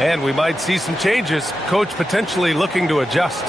And we might see some changes. Coach potentially looking to adjust.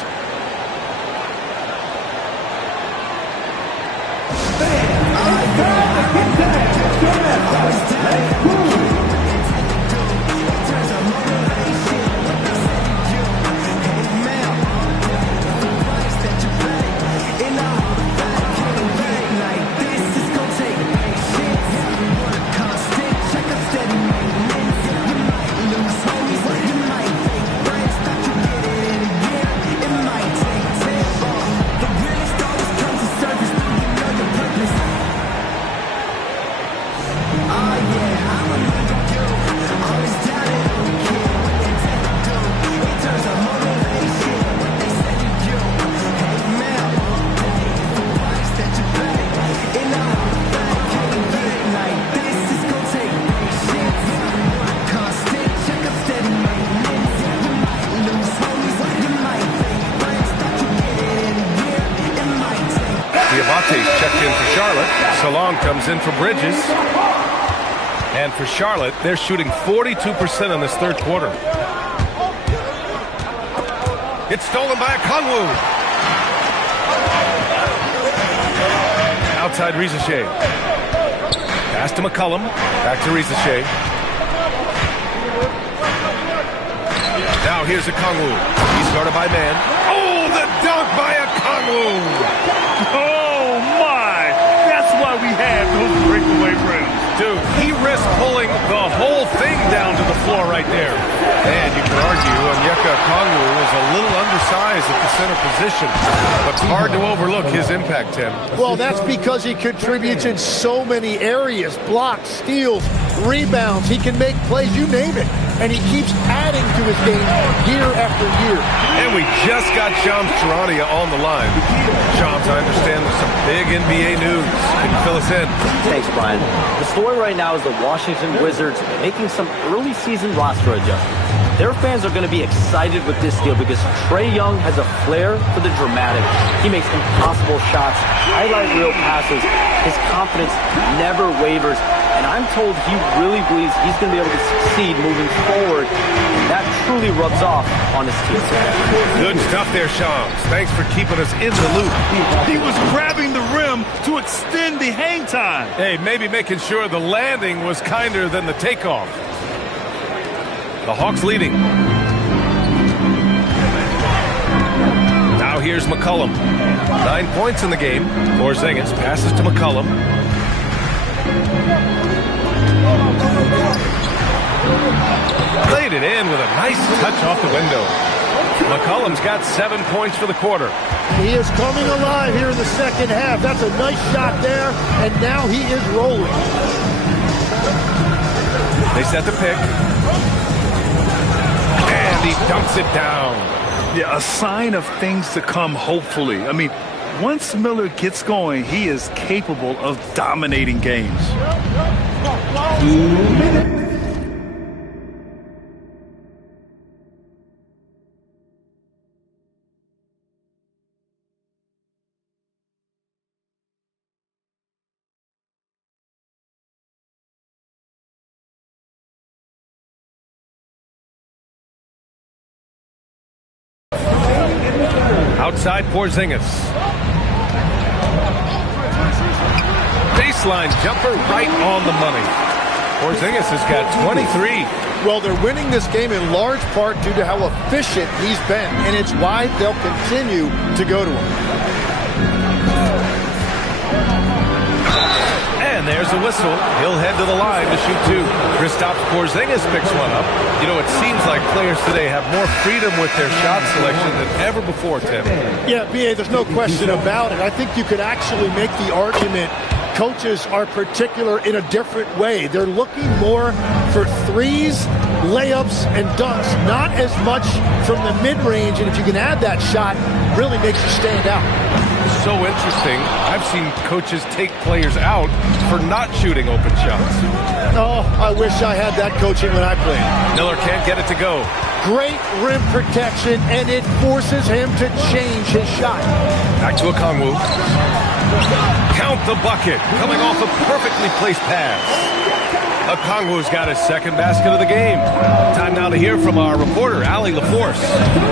Checked in for Charlotte. Salon comes in for Bridges. And for Charlotte, they're shooting 42% in this third quarter. It's stolen by Okongwu. Outside Risache. Pass to McCollum. Back to Risache. Now here's Okongwu. He's guarded by man. Oh, the dunk by Okongwu! Oh, my! That's why we have those breakaway rims. Dude, he risked pulling the whole thing down to the floor right there. And you can argue Onyeka Okongwu is a little undersized at the center position, but it's hard to overlook his impact, Tim. Well, that's because he contributes in so many areas. Blocks, steals, rebounds. He can make plays, you name it. And he keeps adding to his game year after year. And we just got Shams Charania on the line. Shams, I understand there's some big NBA news. Can you fill us in? Thanks, Brian. The story right now is the Washington Wizards making some early season roster adjustments. Their fans are going to be excited with this deal because Trae Young has a flair for the dramatic. He makes impossible shots, highlight reel passes. His confidence never wavers. And I'm told he really believes he's going to be able to succeed moving forward. And that truly rubs off on his team. Good stuff there, Shams. Thanks for keeping us in the loop. He was grabbing the rim to extend the hang time. Hey, maybe making sure the landing was kinder than the takeoff. The Hawks leading. Now here's McCollum. 9 points in the game. Porzingis passes to McCollum. Played it in with a nice touch off the window. McCollum's got 7 points for the quarter. He is coming alive here in the second half. That's a nice shot there, and now he is rolling. They set the pick. And he dunks it down. Yeah, a sign of things to come, hopefully. I mean, once Miller gets going, he is capable of dominating games. Outside Porzingis. Baseline jumper right on the money. Porzingis has got 23. Well, they're winning this game in large part due to how efficient he's been, and it's why they'll continue to go to him. And there's a whistle. He'll head to the line to shoot two. Kristaps Porzingis picks one up. You know, it seems like players today have more freedom with their shot selection than ever before, Tim. Yeah, B.A., there's no question about it. I think you could actually make the argument coaches are particular in a different way. They're looking more for threes, layups, and dunks, not as much from the mid-range, and if you can add that shot, really makes you stand out. So interesting. I've seen coaches take players out for not shooting open shots. Oh, I wish I had that coaching when I played. Miller can't get it to go. Great rim protection, and it forces him to change his shot. Back to Okongwu. Count the bucket, coming off a perfectly placed pass. Okongwu's got his second basket of the game. Time now to hear from our reporter, Allie LaForce.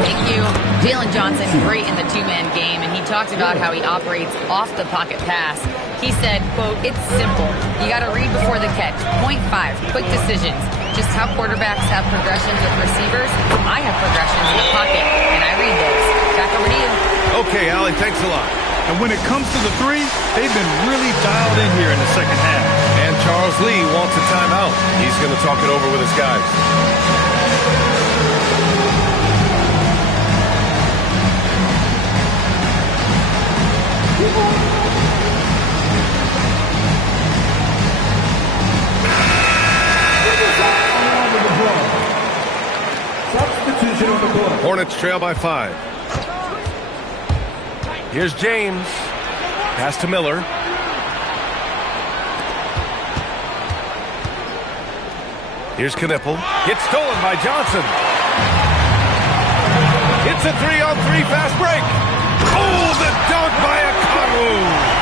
Thank you. Jalen Johnson, great in the two-man game, and he talked about how he operates off the pocket pass. He said, quote, "It's simple. You got to read before the catch. Point 5, quick decisions. Just how quarterbacks have progressions with receivers, I have progressions in the pocket, and I read those." Back over to you. Okay, Allie, thanks a lot. And when it comes to the three, they've been really dialed in here in the second half. And Charles Lee wants a timeout. He's going to talk it over with his guys. Hornets trail by 5. Here's James. Pass to Miller. Here's Knipple. Gets stolen by Johnson. It's a 3-on-3 fast break. Oh, the dunk by Okongwu.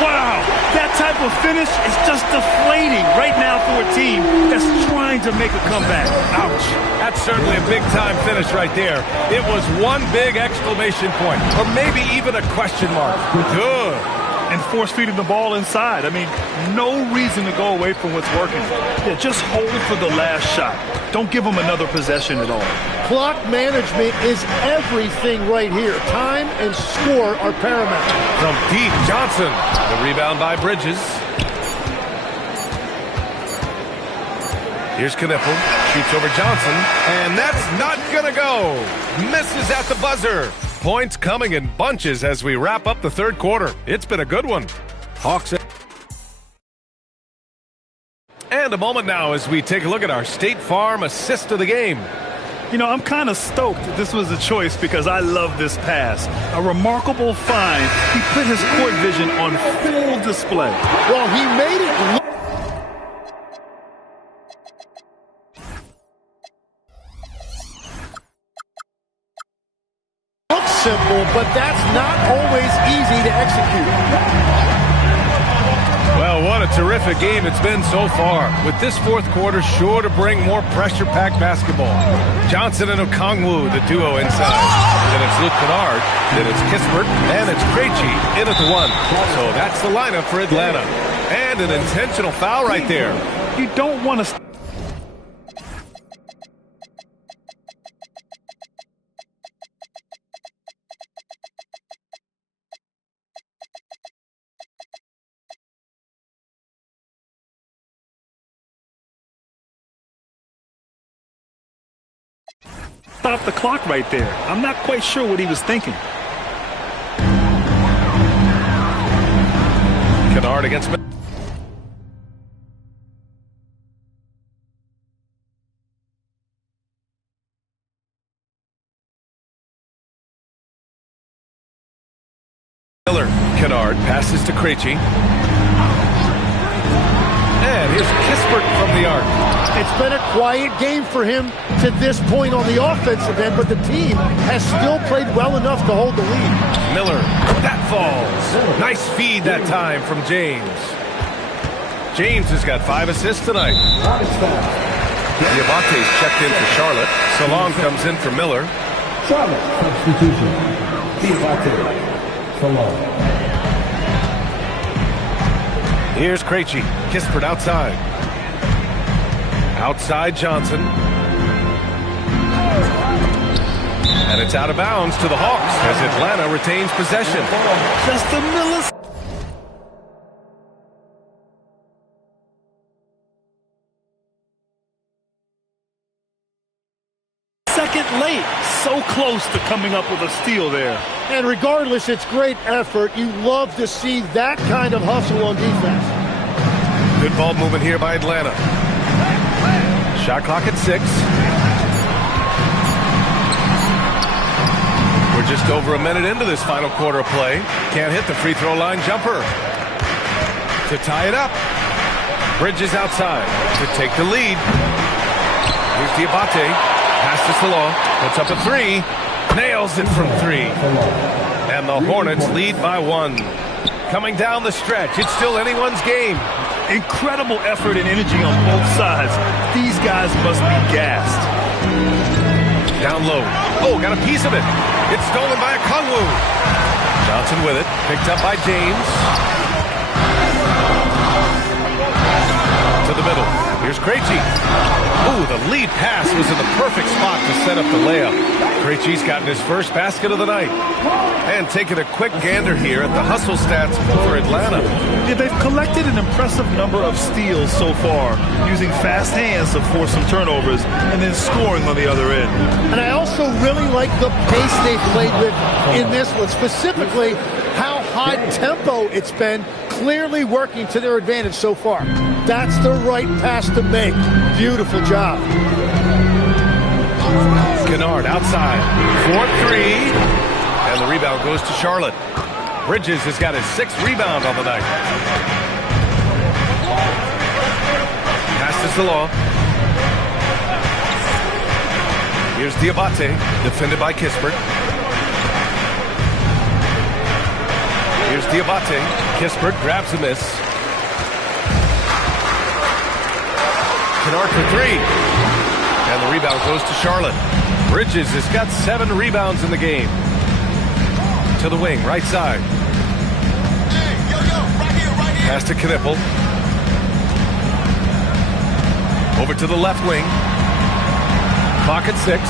Wow, that type of finish is just deflating right now for a team that's trying to make a comeback. Ouch. That's certainly a big-time finish right there. It was one big exclamation point, or maybe even a question mark. Good. And force-feeding the ball inside. I mean, no reason to go away from what's working. Yeah, just hold for the last shot. Don't give them another possession at all. Clock management is everything right here. Time and score are paramount. From deep, Johnson. The rebound by Bridges. Here's Knipple. Shoots over Johnson. And that's not going to go. Misses at the buzzer. Points coming in bunches as we wrap up the third quarter. It's been a good one. Hawks. And a moment now as we take a look at our State Farm assist of the game. You know, I'm kind of stoked that this was a choice because I love this pass. A remarkable find. He put his court vision on full display. Well, he made it look simple, but that's not always easy to execute. Well, what a terrific game it's been so far. With this fourth quarter sure to bring more pressure-packed basketball. Johnson and Okongwu, the duo inside. Then it's Luke Kennard. Then it's Kispert. And it's Krejci in at the 1. So that's the lineup for Atlanta. And an intentional foul right there. You don't want to... Stop the clock right there. I'm not quite sure what he was thinking. Kennard against Miller. Kennard passes to Krejci. And here's Kispert from the arc. It's been a quiet game for him to this point on the offensive end, but the team has still played well enough to hold the lead. Miller, that falls. Nice feed that time from James. James has got 5 assists tonight. Diabate's checked in for Charlotte. Salon comes in for Miller. Charlotte substitution. Diabate. Salon. Here's Krejci. Kispert outside. Outside Johnson. And it's out of bounds to the Hawks as Atlanta retains possession. Just a millisecond. Late. So close to coming up with a steal there. And regardless, it's great effort. You love to see that kind of hustle on defense. Good ball movement here by Atlanta. Shot clock at 6. We're just over a minute into this final quarter of play. Can't hit the free throw line jumper. To tie it up. Bridges outside to take the lead. Here's Diabate. Pass to Salon. Puts up a 3. Nails it from 3. And the Hornets lead by 1. Coming down the stretch. It's still anyone's game. Incredible effort and energy on both sides. These guys must be gassed. Down low. Oh, got a piece of it. It's stolen by Okongwu. Johnson with it. Picked up by James. To the middle. Here's Krejci. Ooh, the lead pass was in the perfect spot to set up the layup. Krejci's gotten his first basket of the night. And taking a quick gander here at the hustle stats for Atlanta. Yeah, they've collected an impressive number of steals so far, using fast hands to force some turnovers and then scoring on the other end. And I also really like the pace they played with in this one, specifically how high tempo it's been, clearly working to their advantage so far. That's the right pass to make. Beautiful job. Kennard outside. 4-3. And the rebound goes to Charlotte. Bridges has got his 6th rebound on the night. Pass to Salon. Here's Diabate, defended by Kispert. Here's Diabate. Kispert grabs a miss. Kennard for 3. And the rebound goes to Charlotte. Bridges has got 7 rebounds in the game. To the wing, right side. Pass to Knippel. Over to the left wing. Clock at 6.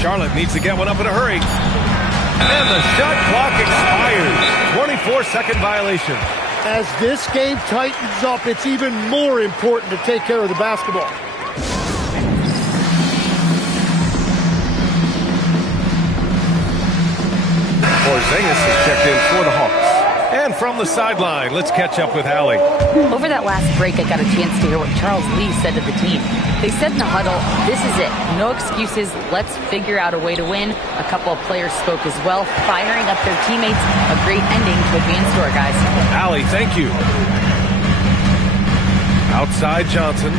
Charlotte needs to get one up in a hurry. And the shot clock expires. 24-second violation. As this game tightens up, it's even more important to take care of the basketball. Porzingis is checked in for the Hawks. And from the sideline, let's catch up with Allie. Over that last break, I got a chance to hear what Charles Lee said to the team. They said in the huddle, this is it. No excuses. Let's figure out a way to win. A couple of players spoke as well, firing up their teammates. A great ending to a in store, guys. Allie, thank you. Outside Johnson.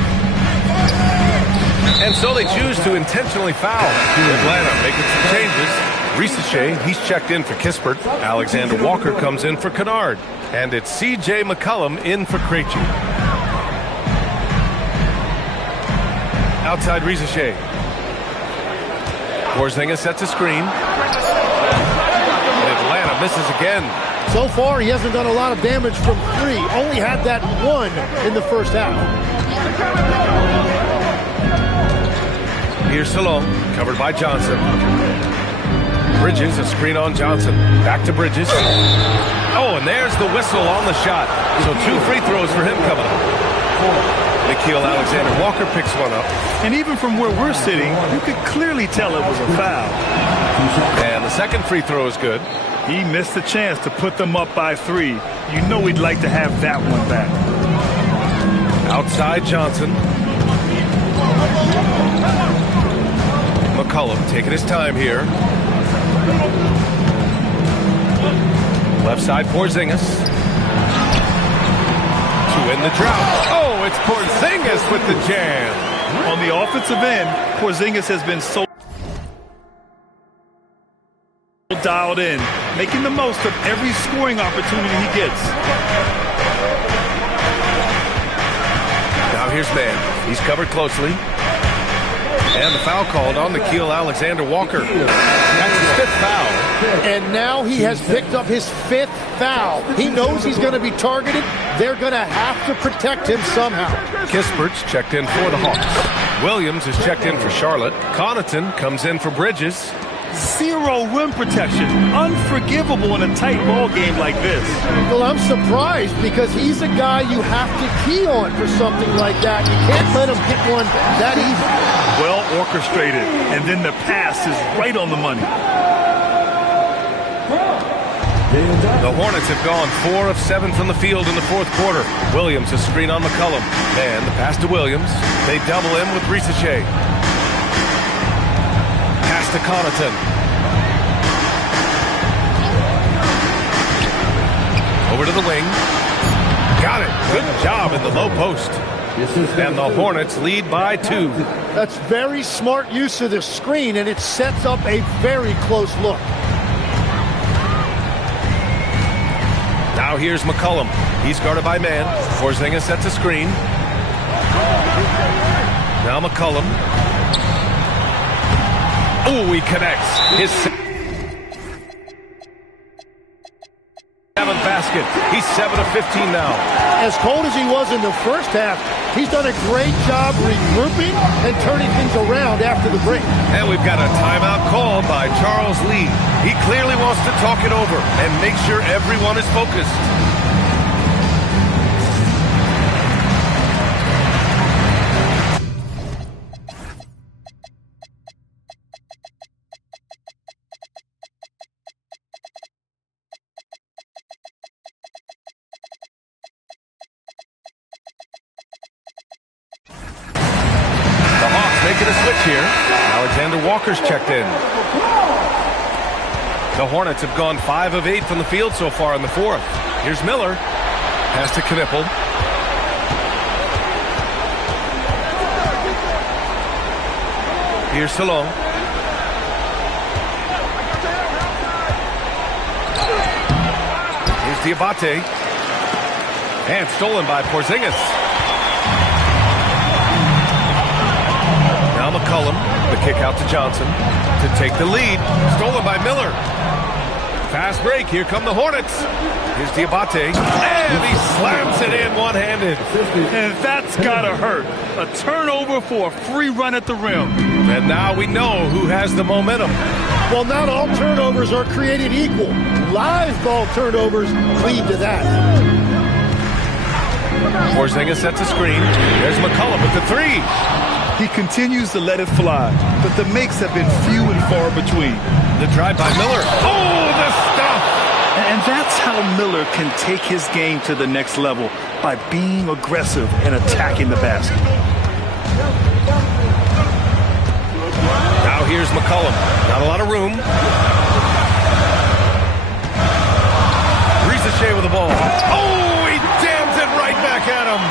And so they choose to intentionally foul. Atlanta making some changes. Risache, he's checked in for Kispert. Alexander Walker comes in for Kennard. And it's C.J. McCollum in for Krejci. Outside Risache. Porzingis sets a screen. And Atlanta misses again. So far, he hasn't done a lot of damage from 3. Only had that 1 in the first half. Here's Salon, covered by Johnson. Bridges, a screen on Johnson. Back to Bridges. Oh, and there's the whistle on the shot. So 2 free throws for him coming up. Nickeil Alexander-Walker picks one up. And even from where we're sitting, you could clearly tell it was a foul. And the second free throw is good. He missed the chance to put them up by 3. You know he'd like to have that one back. Outside Johnson. McCollum taking his time here. Left side Porzingis. To end the drought. Oh, it's Porzingis with the jam. On the offensive end, Porzingis has been so dialed in, making the most of every scoring opportunity he gets. Now here's Mann. He's covered closely. And the foul called on Nickeil Alexander-Walker. That's his 5th foul. And now he has picked up his 5th foul. He knows he's going to be targeted. They're going to have to protect him somehow. Kispert's checked in for the Hawks. Williams is checked in for Charlotte. Connaughton comes in for Bridges. 0 rim protection. Unforgivable in a tight ball game like this. Well, I'm surprised because he's a guy you have to key on for something like that. You can't let him get one that easy. Well orchestrated, and then the pass is right on the money. The Hornets have gone 4 of 7 from the field in the 4th quarter. Williams a screen on McCollum. And the pass to Williams. They double him with Risache. Pass to Connaughton. Over to the wing. Got it. Good job in the low post. And the Hornets lead by 2. That's very smart use of the screen, and it sets up a very close look. Now here's McCollum. He's guarded by man. Porzingis sets a screen. Now McCollum. Oh, he connects. His seventh basket. He's 7 of 15 now. As cold as he was in the first half, he's done a great job regrouping and turning things around after the break. And we've got a timeout called by Charles Lee. He clearly wants to talk it over and make sure everyone is focused. Making a switch here. Alexander Walker's checked in. The Hornets have gone 5 of 8 from the field so far in the fourth. Here's Miller. Pass to Knipple. Here's Salon. Here's Diabate. And stolen by Porzingis. Now McCollum, the kick out to Johnson to take the lead. Stolen by Miller. Fast break. Here come the Hornets. Here's Diabate. And he slams it in one-handed. And that's gotta hurt. A turnover for a free run at the rim. And now we know who has the momentum. Well, not all turnovers are created equal. Live ball turnovers lead to that. Porzingis sets a screen. There's McCollum with the three. He continues to let it fly, but the makes have been few and far between. The drive by Miller. Oh, the stuff! And that's how Miller can take his game to the next level, by being aggressive and attacking the basket. Now here's McCollum. Not a lot of room. Risacher with the ball. Oh, he jams it right back at him.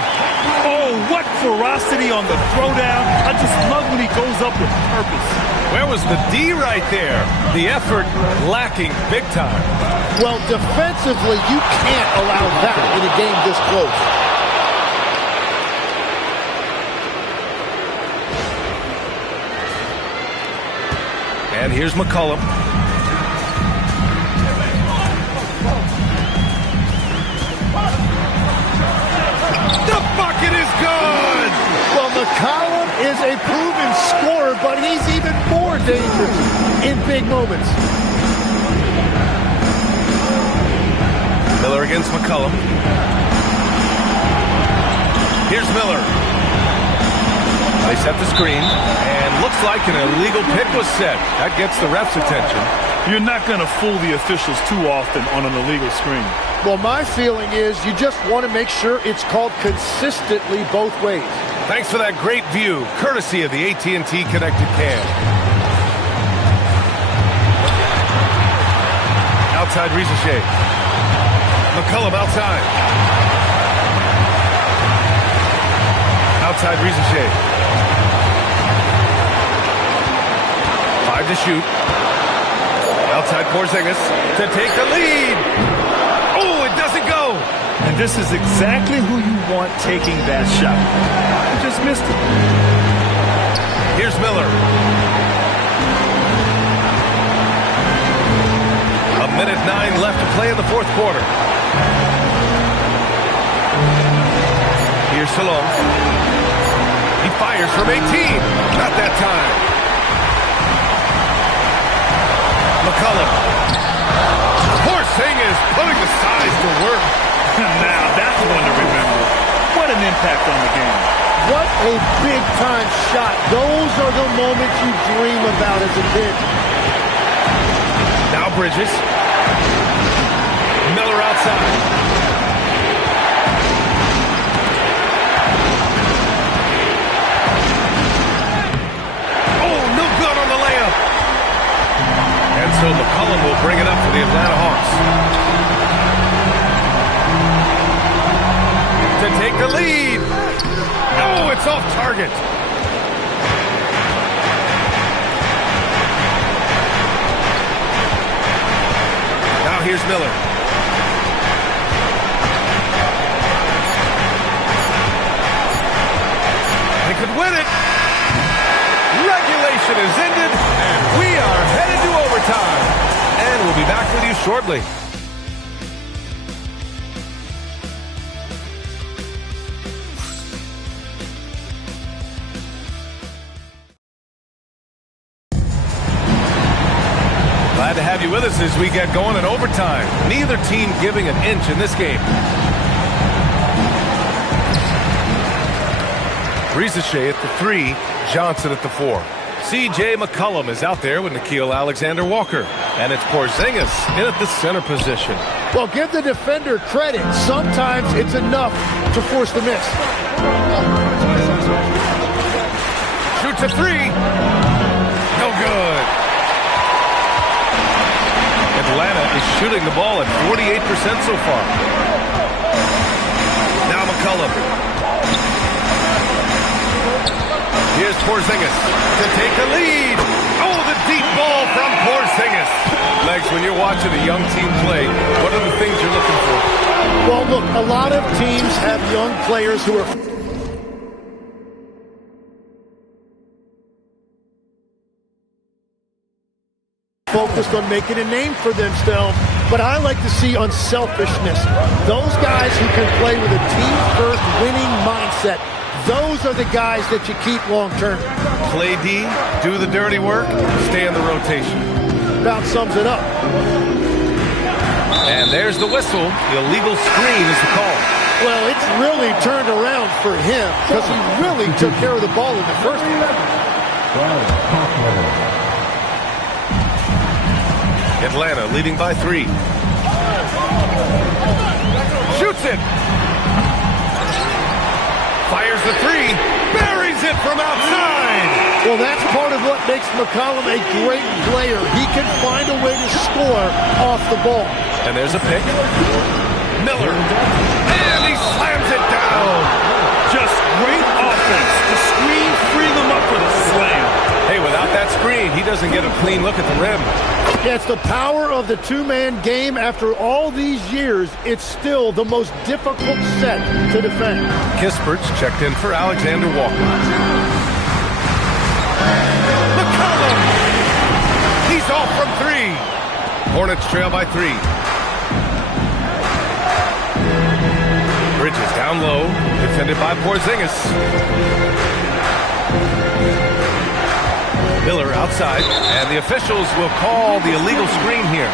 Oh, what ferocity on the throwdown. I just love when he goes up with purpose. Where was the D right there? The effort lacking big time. Well, defensively, you can't allow that in a game this close. And here's McCollum. The bucket is good! Well, McCollum is a proven scorer, but he's even more dangerous in big moments. Miller against McCollum. Here's Miller. They set the screen, and looks like an illegal pick was set. That gets the ref's attention. You're not going to fool the officials too often on an illegal screen. Well, my feeling is you just want to make sure it's called consistently both ways. Thanks for that great view, courtesy of the AT&T Connected Cam. Outside Risacher. McCollum outside. Outside Risacher. 5 to shoot. Outside Porzingis to take the lead. Oh, it doesn't go. And this is exactly who you want taking that shot. You just missed it. Here's Miller. A minute 9 left to play in the fourth quarter. Here's Salon. He fires from 18. Not that time. McCollum. Porzingis putting the size to work. Now that's one to remember. What an impact on the game. What a big-time shot. Those are the moments you dream about as a kid. Now Bridges. Miller outside. Oh, no good on the layup. And so McCollum will bring it up for the Atlanta Hawks. To take the lead. Oh, it's off target. Now here's Miller. back with you shortly. Glad to have you with us as we get going in overtime. Neither team giving an inch in this game. Risacher at the 3, Johnson at the 4. C.J. McCollum is out there with Nickeil Alexander-Walker. And it's Porzingis in at the center position. Well, give the defender credit. Sometimes it's enough to force the miss. Shoots a 3. No good. Atlanta is shooting the ball at 48% so far. Now McCollum. Here's Porzingis to take the lead. Oh, the deep ball from Porzingis. Legs, when you're watching a young team play, what are the things you're looking for? Well, look, a lot of teams have young players who are focused on making a name for themselves, but I like to see unselfishness. Those guys who can play with a team-first winning mindset, those are the guys that you keep long-term. Play D, do the dirty work, stay in the rotation. About sums it up. And there's the whistle. The illegal screen is the call. Well, it's really turned around for him because he really took care of the ball in the first half. Atlanta leading by 3. Shoots it. Fires the 3. Buries it from outside. Well, that's part of what makes McCollum a great player. He can find a way to score off the ball. And there's a pick. Miller. And he slams it down. Just great offense. The screen freed them up for the slam. Hey, without that screen, he doesn't get a clean look at the rim. Yeah, it's the power of the two-man game. After all these years, it's still the most difficult set to defend. Kispert's checked in for Alexander Walker. McCollum! He's off from 3. Hornets trail by 3. Bridges down low, defended by Porzingis. Miller outside, and the officials will call the illegal screen here.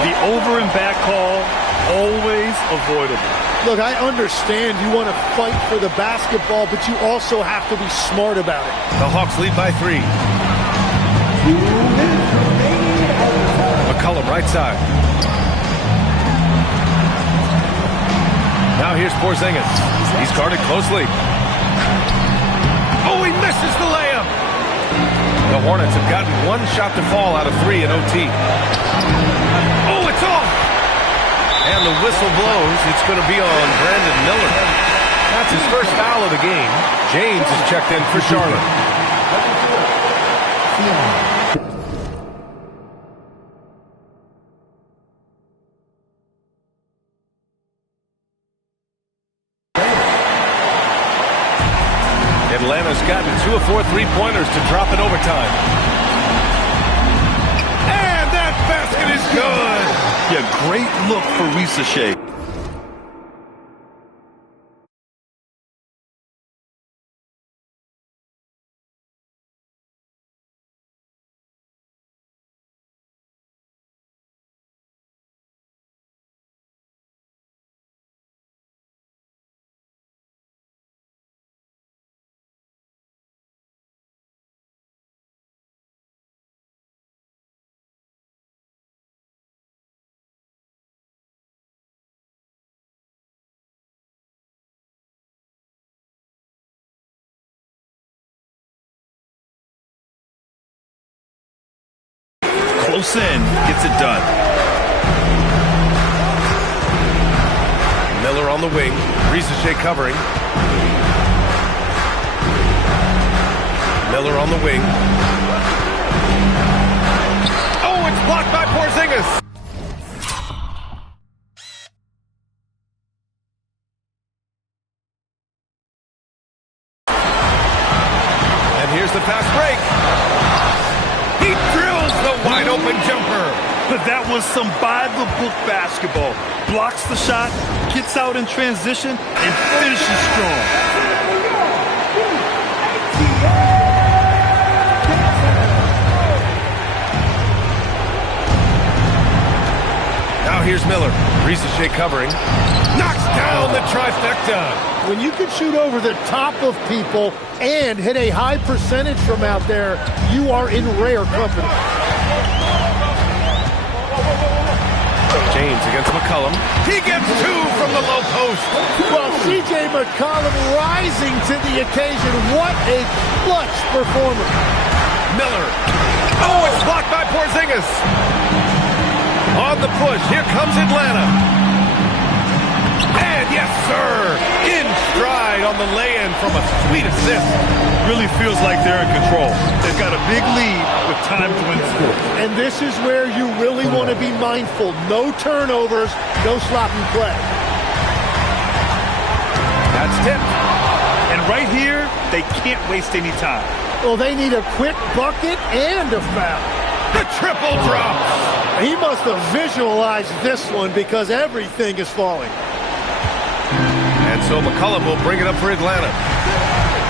The over and back call, always avoidable. Look, I understand you want to fight for the basketball, but you also have to be smart about it. The Hawks lead by 3. McCollum right side. Now here's Porzingis. He's guarded closely. Oh, he misses the layup. The Hornets have gotten one shot to fall out of 3 in OT. Oh, it's off! And the whistle blows. It's going to be on Brandon Miller. That's his first foul of the game. James is checked in for Charlotte. Atlanta's gotten 2 of 4 3-pointers to drop in overtime. And that basket is good. Yeah, great look for Risacher. Close in, gets it done. Miller on the wing. Risacher covering. Miller on the wing. Oh, it's blocked by Porzingis. And here's the fast break. He drills the wide open jumper. That was some by-the-book basketball. Blocks the shot, gets out in transition, and finishes strong. Now here's Miller. Ricochet covering. Knocks down the trifecta. When you can shoot over the top of people and hit a high percentage from out there, you are in rare company. James against McCollum. He gets two from the low post. Well, C.J. McCollum rising to the occasion. What a clutch performer. Miller. Oh, it's blocked by Porzingis. On the push, here comes Atlanta. And yes, sir, in stride on the lay-in from a sweet assist. Really feels like they're in control. They've got a big lead with time to win the score. And this is where you really want to be mindful. No turnovers, no sloppy play. That's tipped. And right here, they can't waste any time. Well, they need a quick bucket and a foul. The triple drop. He must have visualized this one because everything is falling. And so McCollum will bring it up for Atlanta.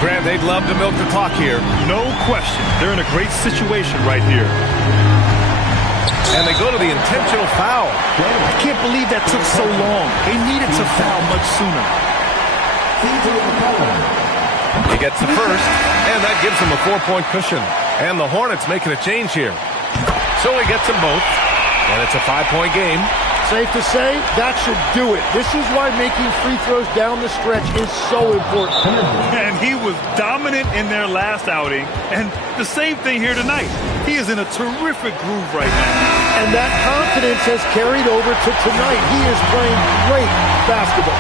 Grant, they'd love to milk the clock here. No question. They're in a great situation right here. And they go to the intentional foul. I can't believe that took so long. They needed to foul much sooner. He gets the first, and that gives him a 4-point cushion. And the Hornets making a change here. So he gets them both, and it's a 5-point game. Safe to say, that should do it. This is why making free throws down the stretch is so important. And he was dominant in their last outing, and the same thing here tonight. He is in a terrific groove right now. And that confidence has carried over to tonight. He is playing great basketball.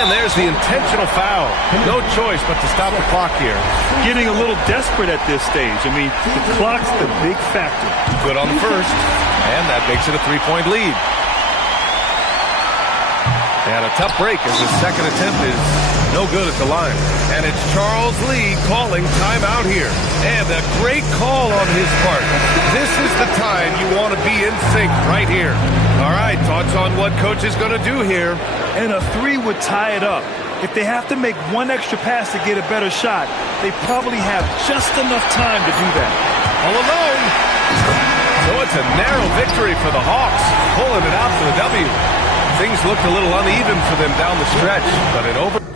And there's the intentional foul. No choice but to stop the clock here. Getting a little desperate at this stage. I mean, the clock's the big factor. Good on the first, and that makes it a 3-point lead. And a tough break as his second attempt is no good at the line. And it's Charles Lee calling timeout here. And a great call on his part. This is the time you want to be in sync right here. All right, thoughts on what coach is going to do here? And a 3 would tie it up. If they have to make one extra pass to get a better shot, they probably have just enough time to do that. All alone. So it's a narrow victory for the Hawks, pulling it out for the W. Things looked a little uneven for them down the stretch, but it over.